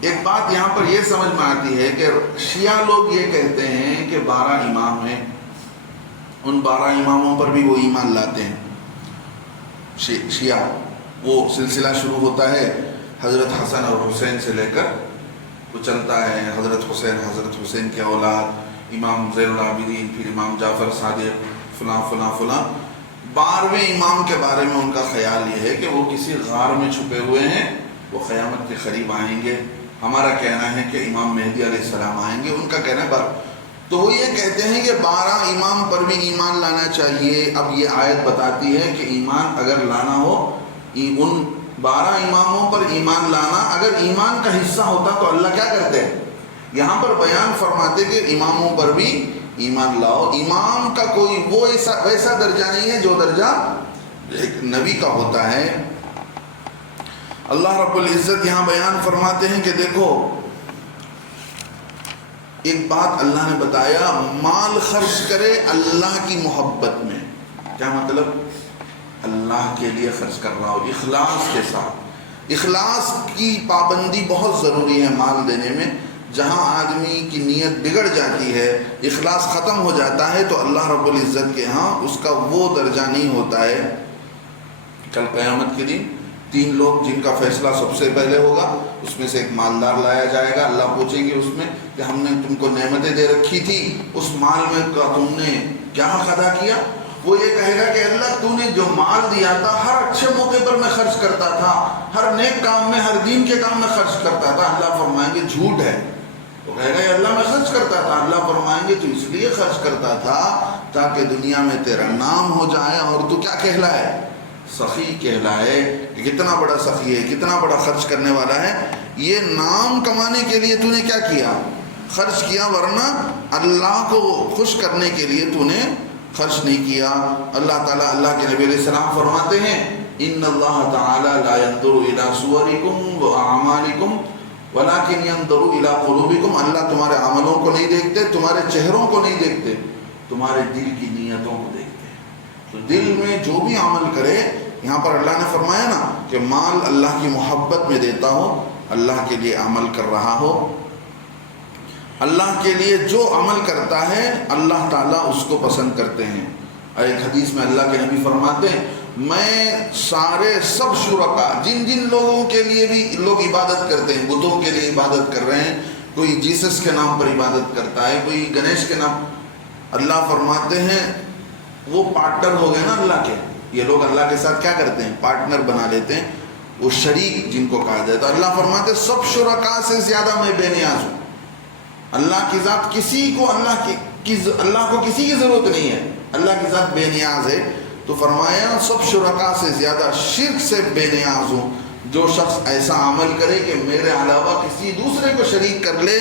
ایک بات یہاں پر یہ سمجھ میں آتی ہے کہ شیعہ لوگ یہ کہتے ہیں کہ 12 امام ہیں، ان 12 اماموں پر بھی وہ ایمان لاتے ہیں۔ شیعہ وہ سلسلہ شروع ہوتا ہے حضرت حسن اور حسین سے لے کر، وہ چلتا ہے حضرت حسین کے اولاد، امام زین العابدین، پھر امام جعفر صادق، فلاں فلاں فلاں۔ 12ویں امام کے بارے میں ان کا خیال یہ ہے کہ وہ کسی غار میں چھپے ہوئے ہیں، وہ قیامت کے قریب آئیں گے۔ ہمارا کہنا ہے کہ امام مہدی علیہ السلام آئیں گے، ان کا کہنا ہے تو وہ یہ کہتے ہیں کہ 12 امام پر بھی ایمان لانا چاہیے۔ اب یہ آیت بتاتی ہے کہ ایمان اگر لانا ہو، ان 12 اماموں پر ایمان لانا اگر ایمان کا حصہ ہوتا تو اللہ کیا کرتے ہیں؟ یہاں پر بیان فرماتے کہ اماموں پر بھی ایمان لاؤ۔ امام کا کوئی وہ ویسا درجہ نہیں ہے جو درجہ ایک نبی کا ہوتا ہے۔ اللہ رب العزت یہاں بیان فرماتے ہیں کہ دیکھو، ایک بات اللہ نے بتایا، مال خرچ کرے اللہ کی محبت میں۔ کیا مطلب؟ اللہ کے لیے خرچ کر رہا ہو اخلاص کے ساتھ۔ اخلاص کی پابندی بہت ضروری ہے مال دینے میں۔ جہاں آدمی کی نیت بگڑ جاتی ہے، اخلاص ختم ہو جاتا ہے، تو اللہ رب العزت کے ہاں اس کا وہ درجہ نہیں ہوتا ہے۔ کل قیامت کے دن 3 لوگ جن کا فیصلہ سب سے پہلے ہوگا، اس میں سے ایک مالدار لایا جائے گا۔ اللہ پوچھیں گے اس میں کہ ہم نے تم کو نعمتیں دے رکھی تھی، اس مال میں تم نے کیا حق ادا کیا؟ وہ یہ کہے گا کہ اللہ تو نے جو مال دیا تھا ہر اچھے موقع پر میں خرچ کرتا تھا، ہر نیک کام میں، ہر دین کے کام میں خرچ کرتا تھا۔ اللہ فرمائیں گے جھوٹ ہے۔ وہ کہے گا اللہ میں خرچ کرتا تھا۔ اللہ فرمائیں گے تو اس لیے خرچ کرتا تھا تاکہ دنیا میں تیرا نام ہو جائے اور تو کیا کہلائے؟ سخی کہلائے۔ کتنا بڑا سخی ہے، کتنا بڑا خرچ کرنے والا ہے۔ یہ نام کمانے کے لیے تو نے کیا کیا؟ خرچ کیا، ورنہ اللہ کو خوش کرنے کے لیے تو نے خرچ نہیں کیا۔ اللہ تعالیٰ، اللہ کے نبی علیہ السلام فرماتے ہیں ان اللہ تعالیٰ لا ينظر الى صورکم واعمالکم ولکن ينظر الى قلوبکم۔ اللہ تمہارے عملوں کو نہیں دیکھتے، تمہارے چہروں کو نہیں دیکھتے، تمہارے دل کی نیتوں کو دیکھتے ہیں۔ تو دل میں جو بھی عمل کرے، یہاں پر اللہ نے فرمایا نا کہ مال اللہ کی محبت میں دیتا ہو، اللہ کے لیے عمل کر رہا ہو۔ اللہ کے لیے جو عمل کرتا ہے اللہ تعالیٰ اس کو پسند کرتے ہیں۔ ایک حدیث میں اللہ کے نبی فرماتے ہیں میں سب شرکا، جن لوگوں کے لیے بھی لوگ عبادت کرتے ہیں، بتوں کے لیے عبادت کر رہے ہیں، کوئی جیسس کے نام پر عبادت کرتا ہے، کوئی گنیش کے نام، اللہ فرماتے ہیں وہ پارٹنر ہو گئے نا اللہ کے۔ یہ لوگ اللہ کے ساتھ کیا کرتے ہیں؟ پارٹنر بنا لیتے ہیں، وہ شریک جن کو کہا جاتا ہے۔ اللہ فرماتے ہیں سب شرکا سے زیادہ میں بے نیاز ہوں۔ اللہ کی ذات اللہ کو کسی کی ضرورت نہیں ہے، اللہ کی ذات بے نیاز ہے۔ تو فرمایا سب شرکا سے زیادہ شرک سے بے نیاز ہوں۔ جو شخص ایسا عمل کرے کہ میرے علاوہ کسی دوسرے کو شریک کر لے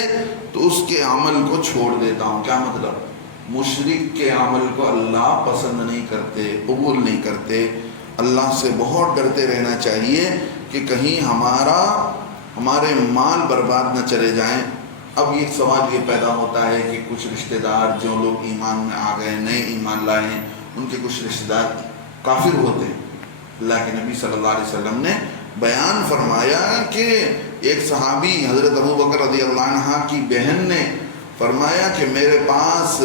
تو اس کے عمل کو چھوڑ دیتا ہوں۔ کیا مطلب؟ مشرک کے عمل کو اللہ پسند نہیں کرتے، قبول نہیں کرتے۔ اللہ سے بہت ڈرتے رہنا چاہیے کہ کہیں ہمارے مال برباد نہ چلے جائیں۔ اب یہ سوال یہ پیدا ہوتا ہے کہ کچھ رشتہ دار جو لوگ ایمان میں آ گئے، نئے ایمان لائے ہیں، ان کے کچھ رشتہ دار کافر ہوتے ہیں۔ اللہ کے نبی صلی اللہ علیہ وسلم نے بیان فرمایا کہ ایک صحابی حضرت ابو بکر رضی اللہ عنہ کی بہن نے فرمایا کہ میرے پاس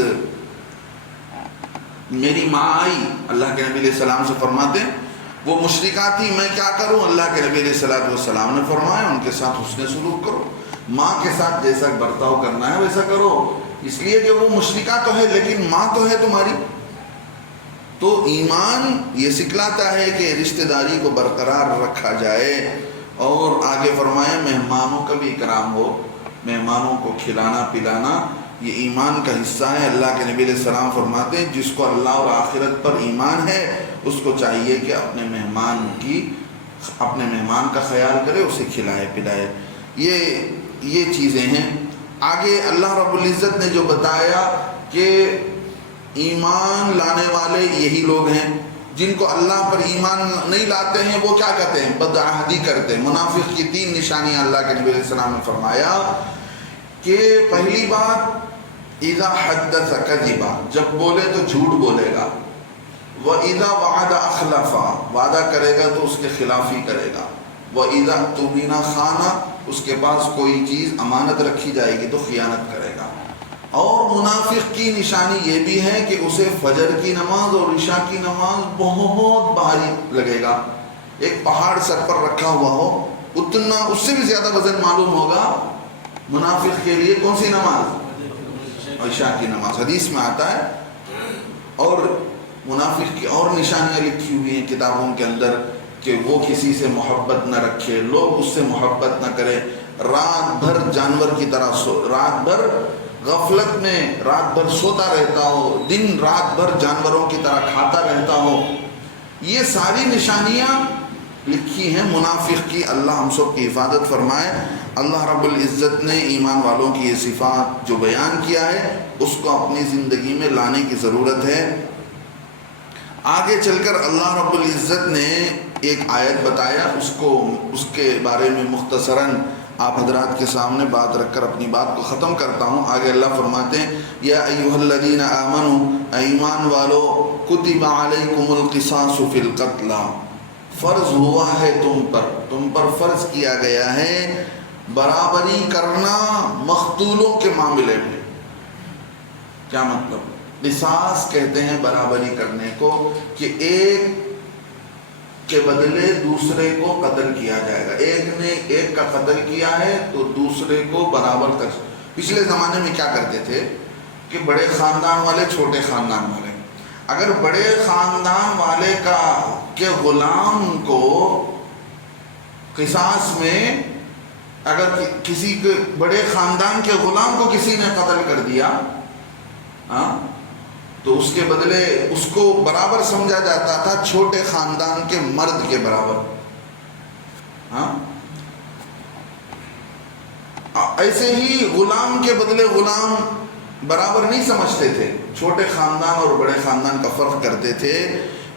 میری ماں آئی، اللہ کے نبی علیہ السلام سے فرماتے ہیں وہ مشرکہ تھی، میں کیا کروں؟ اللہ کے نبی علیہ السلام نے فرمایا ان کے ساتھ حسن سلوک کرو، ماں کے ساتھ جیسا برتاؤ کرنا ہے ویسا کرو، اس لیے کہ وہ مشرکہ تو ہے لیکن ماں تو ہے تمہاری۔ تو ایمان یہ سکھلاتا ہے کہ رشتہ داری کو برقرار رکھا جائے، اور آگے فرمایا مہمانوں کا بھی اکرام ہو، مہمانوں کو کھلانا پلانا یہ ایمان کا حصہ ہے۔ اللہ کے نبی علیہ السلام فرماتے ہیں جس کو اللہ اور آخرت پر ایمان ہے اس کو چاہیے کہ اپنے مہمان کا خیال کرے، اسے کھلائے پلائے۔ یہ چیزیں ہیں۔ آگے اللہ رب العزت نے جو بتایا کہ ایمان لانے والے یہی لوگ ہیں، جن کو اللہ پر ایمان نہیں لاتے ہیں وہ کیا کہتے ہیں؟ بدعہدی کرتے ہیں۔ منافق کی 3 نشانیاں اللہ کے نبی علیہ السلام نے فرمایا کہ پہلی بات اذا حدث کذبا، جب بولے تو جھوٹ بولے گا، وَإِذَا وَعَدَ أَخْلَفَ، وعدہ کرے گا تو اس کے خلاف ہی کرے گا، وَإِذَا اؤْتُمِنَ خَانَ، اس کے پاس کوئی چیز امانت رکھی جائے گی تو خیانت کرے گا۔ اور منافق کی نشانی یہ بھی ہے کہ اسے فجر کی نماز اور عشاء کی نماز بہت بھاری لگے گا، ایک پہاڑ سر پر رکھا ہوا ہو اتنا اس سے بھی زیادہ وزن معلوم ہوگا منافق کے لیے کون سی نماز؟ عشاء کی نماز۔ حدیث میں آتا ہے۔ اور منافق کی اور نشانیاں لکھی ہوئی ہیں کتابوں کے اندر کہ وہ کسی سے محبت نہ رکھے، لوگ اس سے محبت نہ کرے، رات بھر جانور کی طرح رات بھر غفلت میں رات بھر سوتا رہتا ہو، دن رات بھر جانوروں کی طرح کھاتا رہتا ہو۔ یہ ساری نشانیاں لکھی ہیں منافق کی۔ اللہ ہم سب کی حفاظت فرمائے۔ اللہ رب العزت نے ایمان والوں کی یہ صفات جو بیان کیا ہے اس کو اپنی زندگی میں لانے کی ضرورت ہے۔ آگے چل کر اللہ رب العزت نے ایک آیت بتایا، اس کے بارے میں مختصراً آپ حضرات کے سامنے بات رکھ کر اپنی بات کو ختم کرتا ہوں۔ آگے اللہ فرماتے ہیں یا ایھا الذین آمنوا، ایمان والو، کتب علیکم القصاص فی القتل، فرض ہوا ہے تم پر فرض کیا گیا ہے برابری کرنا مقتولوں کے معاملے میں۔ کیا مطلب؟ قصاص کہتے ہیں برابری کرنے کو، کہ ایک کے بدلے دوسرے کو قتل کیا جائے گا۔ ایک نے ایک کا قتل کیا ہے تو دوسرے کو برابر کر۔ پچھلے زمانے میں کیا کرتے تھے کہ بڑے خاندان والے چھوٹے خاندان والے، اگر بڑے خاندان والے کے غلام کو قصاص میں، اگر کسی کے بڑے خاندان کے غلام کو کسی نے قتل کر دیا تو اس کے بدلے اس کو برابر سمجھا جاتا تھا چھوٹے خاندان کے مرد کے برابر۔ ایسے ہی غلام کے بدلے غلام برابر نہیں سمجھتے تھے، چھوٹے خاندان اور بڑے خاندان کا فرق کرتے تھے۔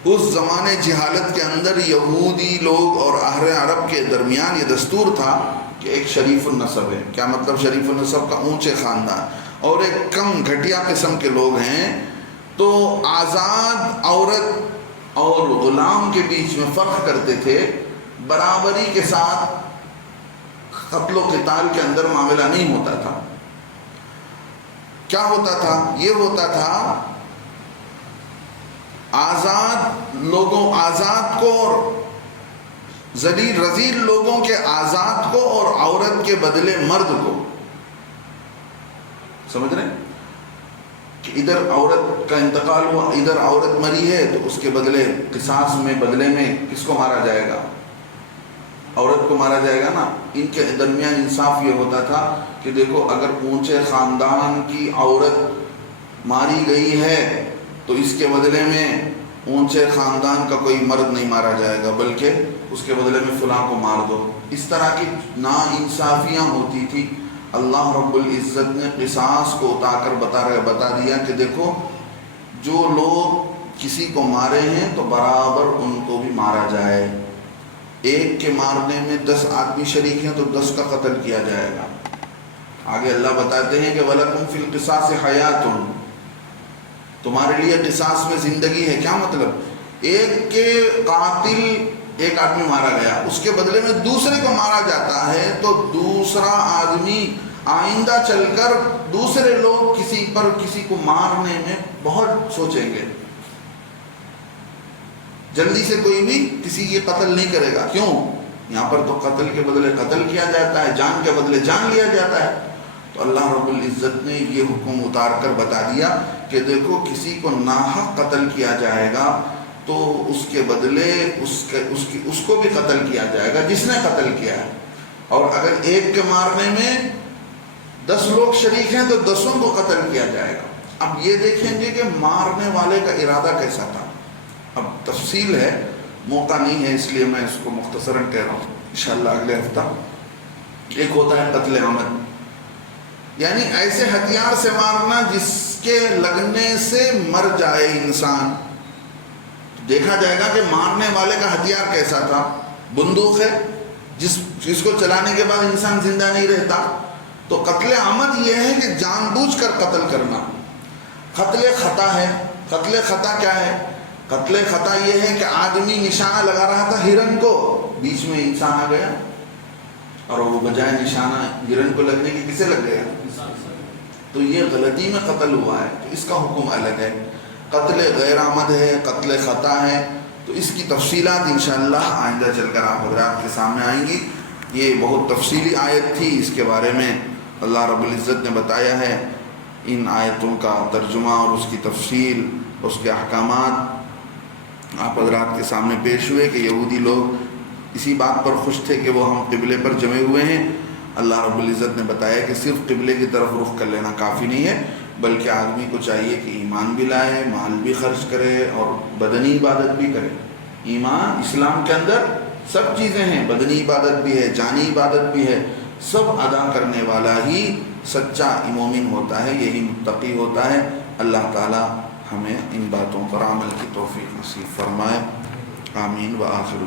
اس زمانے جہالت کے اندر یہودی لوگ اور اہل عرب کے درمیان یہ دستور تھا کہ ایک شریف النسب ہے۔ کیا مطلب شریف النسب کا؟ اونچے خاندان، اور ایک کم گھٹیا قسم کے لوگ ہیں، تو آزاد عورت اور غلام کے بیچ میں فرق کرتے تھے، برابری کے ساتھ قتل و قتال کے اندر معاملہ نہیں ہوتا تھا۔ کیا ہوتا تھا؟ یہ ہوتا تھا آزاد کو اور ذلیل رذیل لوگوں کے آزاد کو اور عورت کے بدلے مرد کو۔ سمجھ رہے ہیں کہ ادھر عورت کا انتقال ہوا، ادھر عورت مری ہے تو اس کے بدلے قصاص میں بدلے میں کس کو مارا جائے گا؟ عورت کو مارا جائے گا نا۔ ان کے درمیان انصاف یہ ہوتا تھا کہ دیکھو اگر اونچے خاندان کی عورت ماری گئی ہے تو اس کے بدلے میں اونچے خاندان کا کوئی مرد نہیں مارا جائے گا، بلکہ اس کے بدلے میں فلاں کو مار دو۔ اس طرح کی ناانصافیاں ہوتی تھی۔ اللہ رب العزت نے قصاص کو اٹھا کر بتا دیا کہ دیکھو جو لوگ کسی کو مارے ہیں تو برابر ان کو بھی مارا جائے۔ ایک کے مارنے میں 10 آدمی شریک ہیں تو 10 کا قتل کیا جائے گا۔ آگے اللہ بتاتے ہیں کہ وَلَكُمْ فِي الْقِصَاصِ حَيَاتٌ، تمہارے لیے قصاص میں زندگی ہے۔ کیا مطلب؟ ایک کے قاتل ایک آدمی مارا گیا، اس کے بدلے میں دوسرے کو مارا جاتا ہے تو دوسرا آدمی آئندہ چل کر دوسرے لوگ کسی کو مارنے میں بہت سوچیں گے، جلدی سے کوئی بھی کسی کی قتل نہیں کرے گا۔ کیوں؟ یہاں پر تو قتل کے بدلے قتل کیا جاتا ہے، جان کے بدلے جان لیا جاتا ہے۔ تو اللہ رب العزت نے یہ حکم اتار کر بتا دیا کہ دیکھو کسی کو ناحق قتل کیا جائے گا تو اس کے بدلے اس کو بھی قتل کیا جائے گا جس نے قتل کیا ہے۔ اور اگر ایک کے مارنے میں 10 لوگ شریک ہیں تو 10 کو قتل کیا جائے گا۔ اب یہ دیکھیں گے کہ مارنے والے کا ارادہ کیسا تھا۔ اب تفصیل ہے، موقع نہیں ہے اس لیے میں اس کو مختصراً کہہ رہا ہوں، انشاءاللہ اگلے ہفتہ۔ ایک ہوتا ہے قتل عمد، یعنی ایسے ہتھیار سے مارنا جس کے لگنے سے مر جائے انسان۔ دیکھا جائے گا کہ مارنے والے کا ہتھیار کیسا تھا۔ بندوق ہے جس کو چلانے کے بعد انسان زندہ نہیں رہتا۔ تو قتل عمد یہ ہے کہ جان بوجھ کر قتل کرنا۔ قتل خطا ہے۔ قتل خطا کیا ہے؟ قتل خطا یہ ہے کہ آدمی نشانہ لگا رہا تھا ہرن کو، بیچ میں انسان آ گیا، اور وہ بجائے نشانہ گرن کو لگنے کی کسے لگ گیا؟ تو یہ غلطی میں قتل ہوا ہے تو اس کا حکم الگ ہے. قتل غیر آمد ہے، قتل خطا ہے، تو اس کی تفصیلات انشاءاللہ آئندہ چل کر آپ حضرات کے سامنے آئیں گی. یہ بہت تفصیلی آیت تھی، اس کے بارے میں اللہ رب العزت نے بتایا ہے. ان آیتوں کا ترجمہ اور اس کی تفصیل، اس کے احکامات آپ حضرات کے سامنے پیش ہوئے کہ یہودی لوگ اسی بات پر خوش تھے کہ وہ ہم قبلے پر جمے ہوئے ہیں. اللہ رب العزت نے بتایا کہ صرف قبلے کی طرف رخ کر لینا کافی نہیں ہے، بلکہ آدمی کو چاہیے کہ ایمان بھی لائے، مال بھی خرچ کرے اور بدنی عبادت بھی کرے. ایمان اسلام کے اندر سب چیزیں ہیں، بدنی عبادت بھی ہے، جانی عبادت بھی ہے. سب ادا کرنے والا ہی سچا مومن ہوتا ہے، یہی متقی ہوتا ہے. اللہ تعالی ہمیں ان باتوں پر عمل کی توفیق نصیب فرمائے. آمین. وآخر